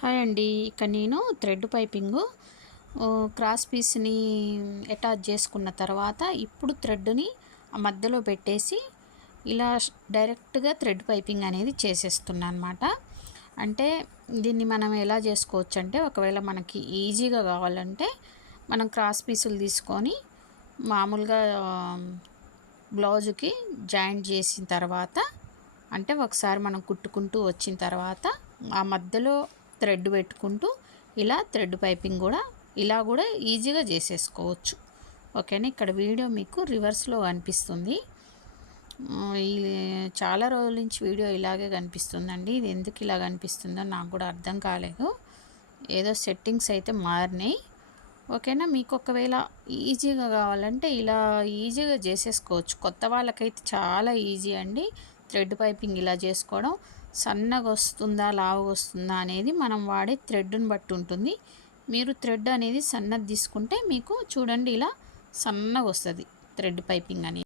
Hi అండి. ఇక నేను థ్రెడ్ పైపింగు క్రాస్ పీస్ని అటాచ్ చేసుకున్న తర్వాత ఇప్పుడు థ్రెడ్ని ఆ మధ్యలో పెట్టేసి ఇలా డైరెక్ట్గా థ్రెడ్ పైపింగ్ అనేది చేసేస్తున్నా అనమాట. అంటే దీన్ని మనం ఎలా చేసుకోవచ్చు అంటే, ఒకవేళ మనకి ఈజీగా కావాలంటే మనం క్రాస్ పీసులు తీసుకొని మామూలుగా బ్లౌజుకి జాయింట్ చేసిన తర్వాత, అంటే ఒకసారి మనం కుట్టుకుంటూ వచ్చిన తర్వాత ఆ మధ్యలో థ్రెడ్ పెట్టుకుంటూ ఇలా థ్రెడ్ పైపింగ్ కూడా ఇలా కూడా ఈజీగా చేసేసుకోవచ్చు. ఓకేనా. ఇక్కడ వీడియో మీకు రివర్స్లో కనిపిస్తుంది. ఈ చాలా రోజుల నుంచి వీడియో ఇలాగే కనిపిస్తుందండి. ఇది ఎందుకు ఇలా కనిపిస్తుందో నాకు కూడా అర్థం కాలేదు. ఏదో సెట్టింగ్స్ అయితే మారినాయి. ఓకేనా. మీకు ఒకవేళ ఈజీగా కావాలంటే ఇలా ఈజీగా చేసేసుకోవచ్చు. కొత్త వాళ్ళకైతే చాలా ఈజీ అండి థ్రెడ్ పైపింగ్ ఇలా చేసుకోవడం. సన్నగా వస్తుందా లావుగా వస్తుందా అనేది మనం వాడే థ్రెడ్ని బట్టి ఉంటుంది. మీరు థ్రెడ్ అనేది సన్నది తీసుకుంటే మీకు చూడండి ఇలా సన్నగా వస్తుంది థ్రెడ్ పైపింగ్ అనేది.